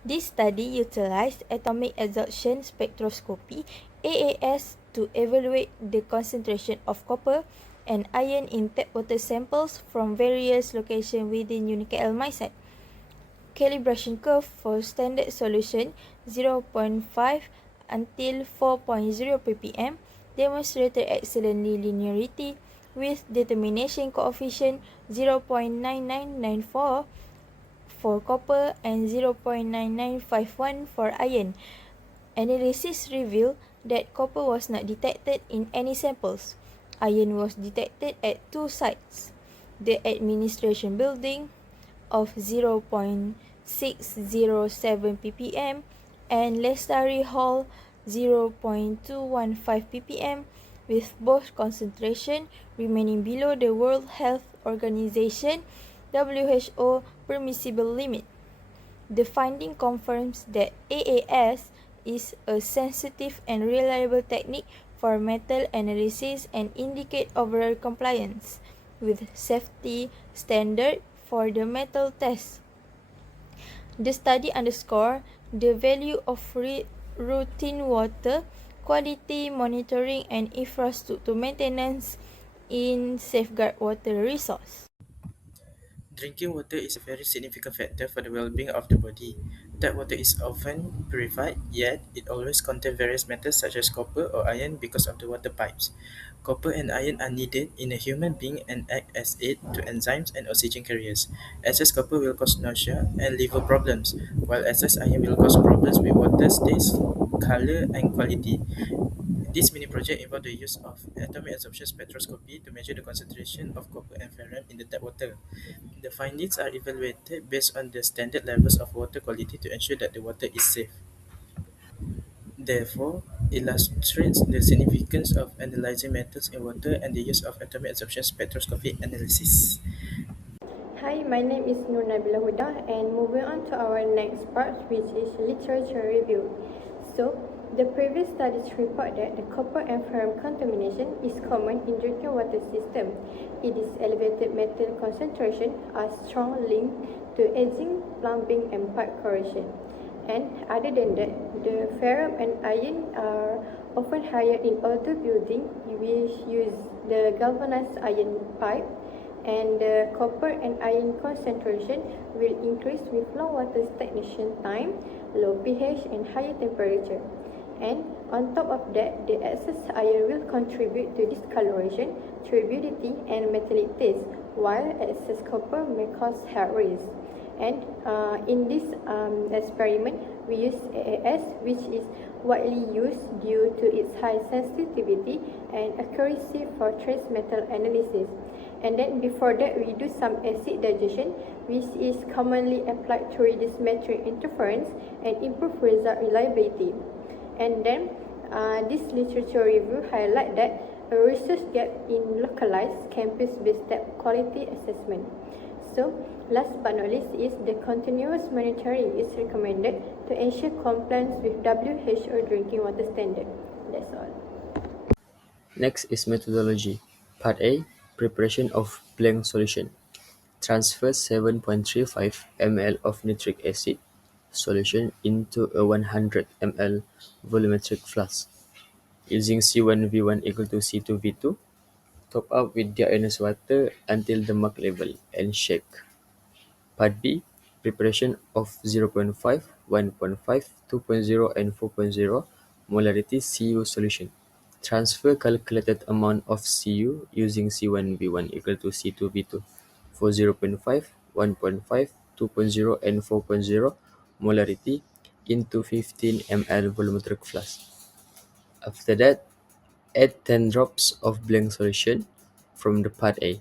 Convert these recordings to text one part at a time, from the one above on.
This study utilized atomic absorption spectroscopy (AAS) to evaluate the concentration of copper and iron in tap water samples from various locations within Unickel mine site. Calibration curve for standard solution 0.5 until 4.0 ppm demonstrated excellent linearity with determination coefficient 0.9994 for copper and 0.9951 for iron. Analysis revealed that copper was not detected in any samples. Iron was detected at two sites: the administration building of 0.607 ppm and Lestari Hall 0.215 ppm, with both concentration remaining below the World Health Organization (WHO) permissible limit. The finding confirms that AAS is a sensitive and reliable technique for metal analysis and indicate overall compliance with safety standard for the metal test. The study underscored the value of routine water quality monitoring and infrastructure maintenance in safeguard water resource. Drinking water is a very significant factor for the well-being of the body. Tap water is often purified, yet it always contains various metals such as copper or iron because of the water pipes. Copper and iron are needed in a human being and act as aid to enzymes and oxygen carriers. Excess copper will cause nausea and liver problems, while excess iron will cause problems with water taste, color, and quality. This mini project involved the use of atomic absorption spectroscopy to measure the concentration of copper and ferrum in the tap water. The findings are evaluated based on the standard levels of water quality to ensure that the water is safe. Therefore, illustrates the significance of analyzing metals in water and the use of atomic absorption spectroscopy analysis. Hi, my name is Nur Nabila Huda, and moving on to our next part, which is literature review. So, the previous studies report that the copper and ferrum contamination is common in drinking water system. It is elevated metal concentration are strong link to aging, plumbing, and pipe corrosion. And other than that, the ferrum and iron are often higher in older buildings which use the galvanized iron pipe, and the copper and iron concentration will increase with long water stagnation time, low pH, and higher temperature. And on top of that, the excess iron will contribute to discoloration, turbidity, and metallic taste, while excess copper may cause health risks. And in this experiment, we use AAS, which is widely used due to its high sensitivity and accuracy for trace metal analysis. And then before that, we do some acid digestion, which is commonly applied to reduce metric interference and improve result reliability. And then this literature review highlight that a research gap in localized campus-based tap quality assessment. So, last but not least is the continuous monitoring is recommended to ensure compliance with WHO drinking water standard. That's all. Next is methodology. Part A, preparation of blank solution. Transfer 7.35 ml of nitric acid solution into a 100 ml volumetric flask. Using C1V1 equal to C2V2, top up with deionized water until the mark level and shake. Part B, preparation of 0.5, 1.5, 2.0 and 4.0 molarity Cu solution. Transfer calculated amount of Cu using C1V1 equal to C2V2 for 0.5, 1.5, 2.0 and 4.0 molarity into 15 ml volumetric flask. After that, add 10 drops of blank solution from the part A.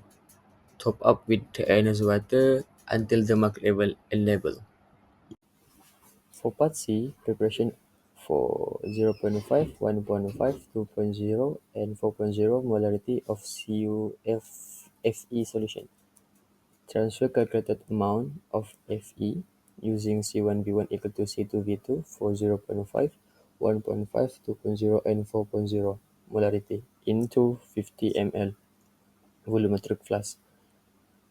Top up with deionized water until the mark level and label. For part C, preparation for 0.5, 1.5, 2.0 and 4.0 molarity of CuFe solution. Transfer calculated amount of Fe using C1V1 equal to C2V2 for 0.5, 1.5, 2.0 and 4.0 molarity into 50 ml volumetric flask.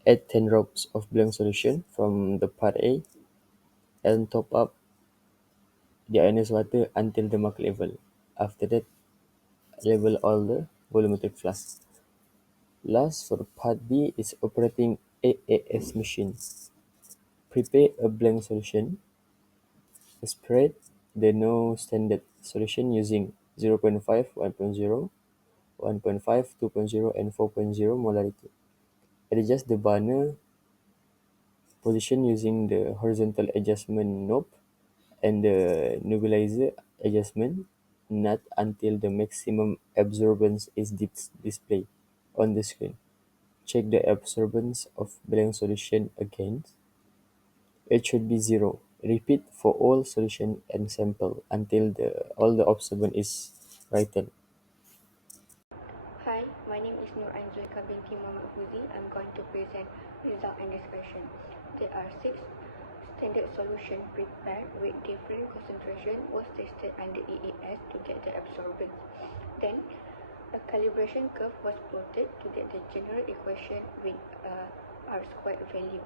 Add 10 drops of blank solution from the part A and top up the ionized water until the mark level. After that, level all the volumetric flux. Last, for part B is operating AAS machine. Prepare a blank solution. Spread the no standard solution using 0.5, 1.0, 1.5, 2.0, and 4.0 molarity. Adjust the burner position using the horizontal adjustment knob and the nebulizer adjustment nut until the maximum absorbance is displayed on the screen. Check the absorbance of blank solution again. It should be zero. Repeat for all solution and sample until all the absorbance is written. Hi, my name is Nur Anjulika binti Muhammad Huzi. I'm going to present result and discussion. There are 6 standard solutions prepared with different concentration was tested under EAS to get the absorbance. Then, a calibration curve was plotted to get the general equation with R squared value.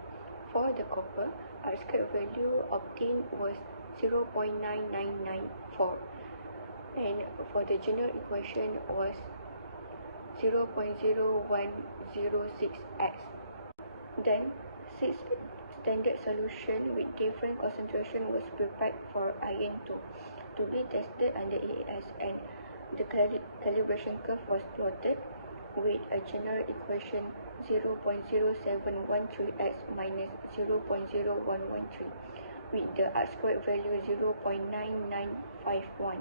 For the copper, R squared value obtained was 0.9994, and for the general equation was 0.0106x. Then, 6 standard solution with different concentration was prepared for iron 2 to be tested under AAS, and the calibration curve was plotted with a general equation 0.0713x minus 0.0113 with the R squared value 0.9951.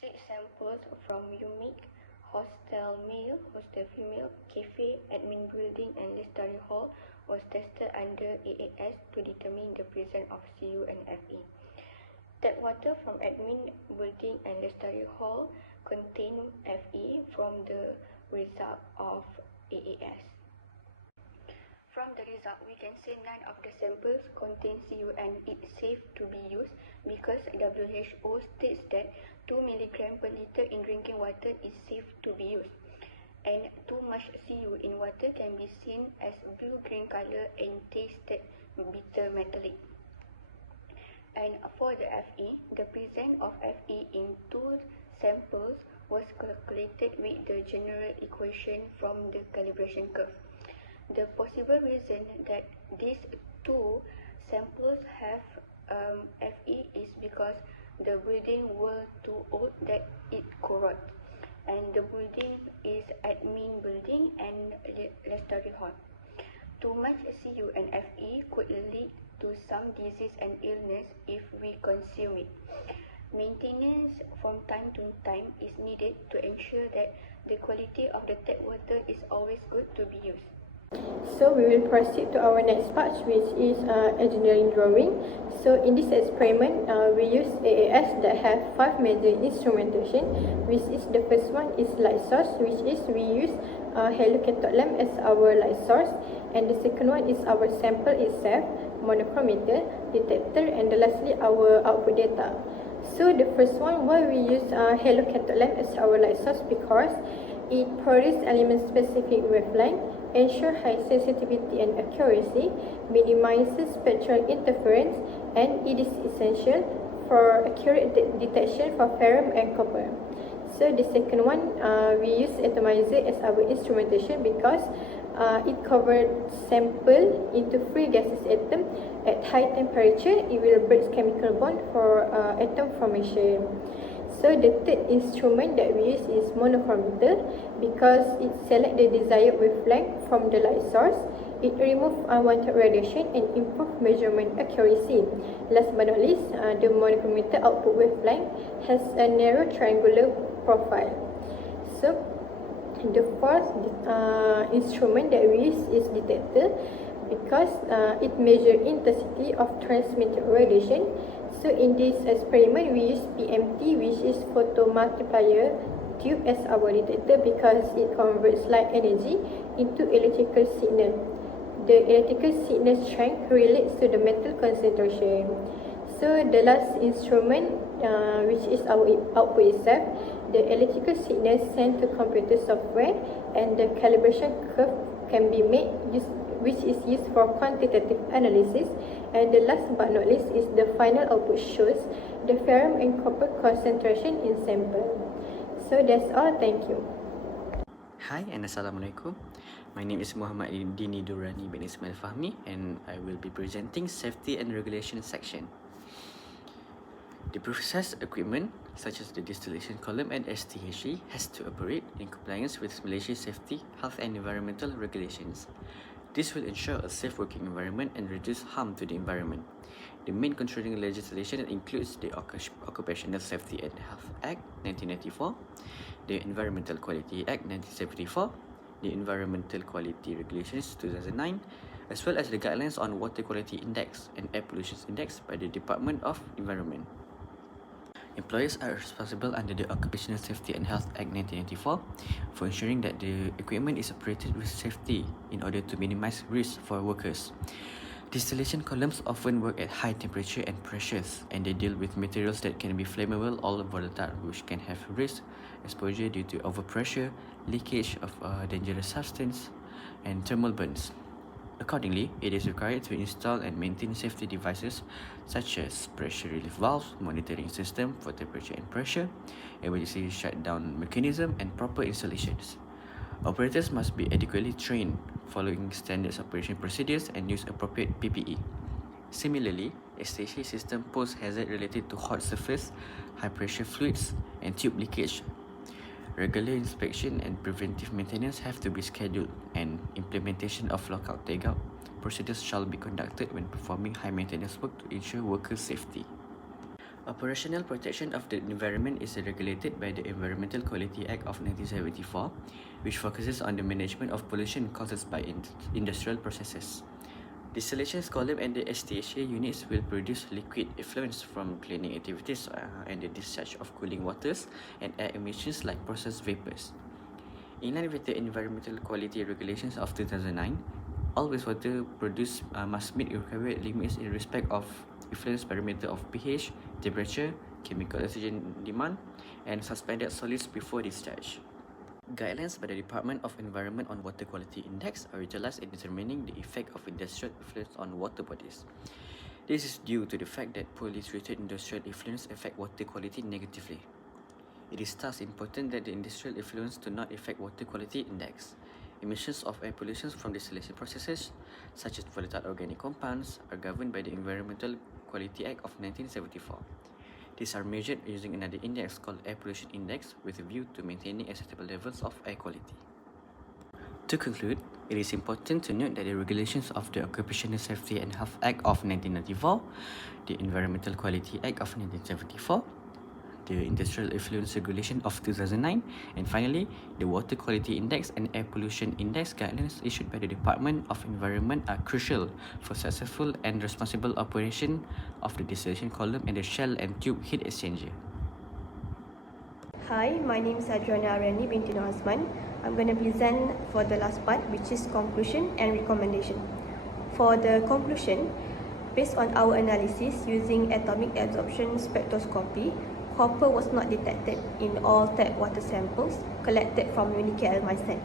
6 samples from UMIC, hostel male, hostel female, cafe, admin building, and library hall was tested under AAS to determine the presence of Cu and Fe. Tap water from admin building and library hall contain Fe from the result of AAS. From the result, we can say none of the samples contain Cu and it's safe to be used because WHO states that 2 mg per liter in drinking water is safe to be used. And too much Cu in water can be seen as blue-green color and tasted bitter metallic. And for the Fe, the presence of Fe in 2 samples was calculated with the general equation from the calibration curve. The possible reason that these 2 samples have Fe is because the building were too old that it corroded, and the building is admin building and library hall. Too much Cu and Fe could lead to some disease and illness if we consume it. Maintenance from time to time is needed to ensure that the quality of the tap water is always good to be used. So we will proceed to our next part, which is engineering drawing. So in this experiment, we use AAS that have 5 major instrumentation, which is the first one is light source, which is we use halocathode lamp as our light source, and the second one is our sample itself, monochromator, detector, and lastly our output data. So the first one, why we use halocathode lamp as our light source, because it produces element-specific wavelength, ensure high sensitivity and accuracy, minimizes spectral interference, and it is essential for accurate detection for ferrum and copper. So the second one, we use atomizer as our instrumentation because it covers sample into free gaseous atom. At high temperature, it will break chemical bond for atom formation. So the third instrument that we use is monochromator because it selects the desired wavelength from the light source. It removes unwanted radiation and improves measurement accuracy. Last but not least, the monochromator output wavelength has a narrow triangular profile. So the fourth instrument that we use is detector because it measures intensity of transmitted radiation. So in this experiment, we use PMT, which is photomultiplier tube, as our detector because it converts light energy into electrical signal. The electrical signal strength relates to the metal concentration. So the last instrument, which is our output itself, the electrical signal sent to computer software, and the calibration curve can be made which is used for quantitative analysis. And the last but not least is the final output shows the ferrum and copper concentration in sample. So that's all. Thank you. Hi and Assalamualaikum. My name is Muhammad Dini Durrani bin Ismail Fahmi and I will be presenting Safety and Regulation section. The process equipment such as the distillation column and STHE has to operate in compliance with Malaysia's safety, health and environmental regulations. This will ensure a safe working environment and reduce harm to the environment. The main controlling legislation includes the Occupational Safety and Health Act 1994, the Environmental Quality Act 1974, the Environmental Quality Regulations 2009, as well as the Guidelines on Water Quality Index and Air Pollution Index by the Department of Environment. Employers are responsible under the Occupational Safety and Health Act 1994 for ensuring that the equipment is operated with safety in order to minimize risk for workers. Distillation columns often work at high temperature and pressures, and they deal with materials that can be flammable or volatile, which can have risk exposure due to overpressure, leakage of dangerous substance, and thermal burns. Accordingly, it is required to install and maintain safety devices such as pressure relief valves, monitoring system for temperature and pressure, emergency shutdown mechanism, and proper installations. Operators must be adequately trained, following standard operation procedures, and use appropriate PPE. Similarly, a STHE system poses hazard related to hot surface, high pressure fluids, and tube leakage. Regular inspection and preventive maintenance have to be scheduled, and implementation of lockout tagout procedures shall be conducted when performing high maintenance work to ensure worker safety. Operational protection of the environment is regulated by the Environmental Quality Act of 1974, which focuses on the management of pollution caused by industrial processes. Distillation column and the STHE units will produce liquid effluents from cleaning activities and the discharge of cooling waters and air emissions like processed vapors. In line with the Environmental Quality Regulations of 2009, all wastewater produced must meet required limits in respect of effluent parameter of pH, temperature, chemical oxygen demand, and suspended solids before discharge. Guidelines by the Department of Environment on Water Quality Index are utilized in determining the effect of industrial effluents on water bodies. This is due to the fact that poorly treated industrial effluents affect water quality negatively. It is thus important that the industrial effluents do not affect water quality index. Emissions of air pollution from distillation processes, such as volatile organic compounds, are governed by the Environmental Quality Act of 1974. These are measured using another index called Air Pollution Index with a view to maintaining acceptable levels of air quality. To conclude, it is important to note that the regulations of the Occupational Safety and Health Act of 1994, the Environmental Quality Act of 1974, the Industrial Effluents Regulation of 2009, and finally, the Water Quality Index and Air Pollution Index guidelines issued by the Department of Environment are crucial for successful and responsible operation of the distillation column and the shell and tube heat exchanger. Hi, my name is Adriana Arani binti Nur Azman. I'm going to present for the last part, which is conclusion and recommendation. For the conclusion, based on our analysis using atomic absorption spectroscopy, copper was not detected in all tap water samples collected from Unicare Almycen.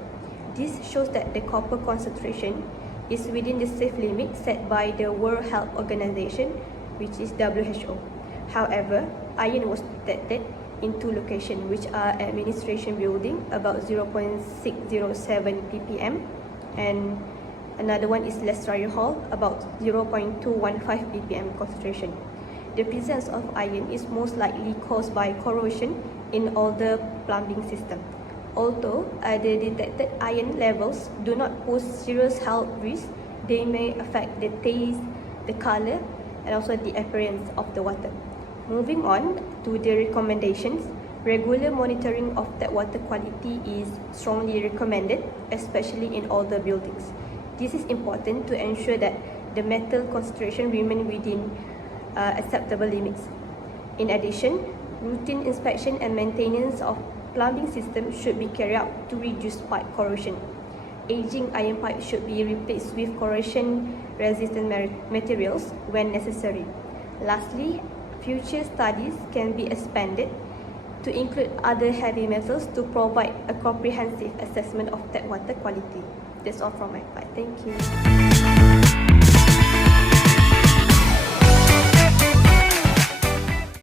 This shows that the copper concentration is within the safe limit set by the World Health Organization, which is WHO. However, iron was detected in two locations, which are Administration Building, about 0.607 ppm, and another one is Lestrayer Hall, about 0.215 ppm concentration. The presence of iron is most likely caused by corrosion in all the plumbing system. Although the detected iron levels do not pose serious health risks, they may affect the taste, the color, and also the appearance of the water. Moving on to the recommendations, regular monitoring of tap water quality is strongly recommended, especially in older buildings. This is important to ensure that the metal concentration remain within acceptable limits. In addition, routine inspection and maintenance of plumbing systems should be carried out to reduce pipe corrosion. Aging iron pipes should be replaced with corrosion-resistant materials when necessary. Lastly, future studies can be expanded to include other heavy metals to provide a comprehensive assessment of tap water quality. That's all from my part. Thank you.